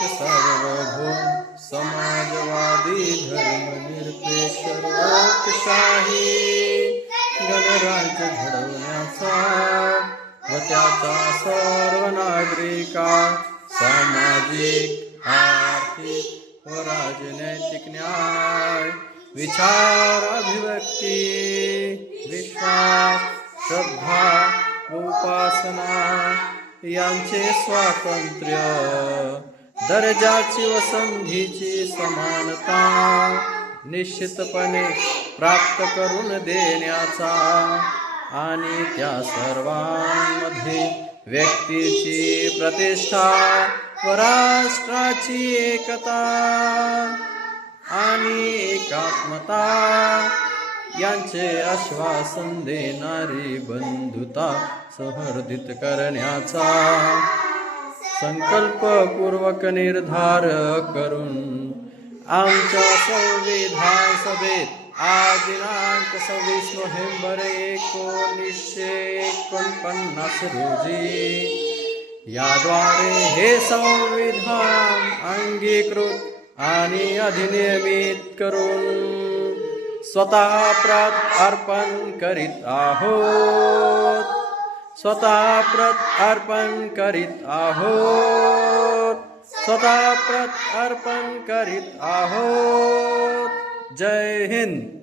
एक सार्वभौम समाजवादी धर्मनिरपेक्ष लोकशाही गणराज्य घडवण्याचा व त्याचा सर्व नागरिका सामाजिक आर्थिक व राजनैतिक न्याय विचार अभिव्यक्ती विश्वास श्रद्धा व उपासना यांचे स्वातंत्र्य दर्जाची व संधीची समानता निश्चितपणे प्राप्त करून देण्याचा आणि त्या सर्वांमध्ये व्यक्तीची प्रतिष्ठा व राष्ट्राची एकता आणि एकात्मता यांचे आश्वासन देणारी बंधुता सहर्दित करण्याचा संकल्पपूर्वक निर्धार करून आमच्या संविधान सभेत आज दिनांक 26 नोव्हेंबर 1949 रोजी याद्वारे हे संविधान अंगीकृत आणि अधिनियमित करून स्वतः प्रत अर्पण करीत आहोत अर्पण करीत आहोत जय हिंद।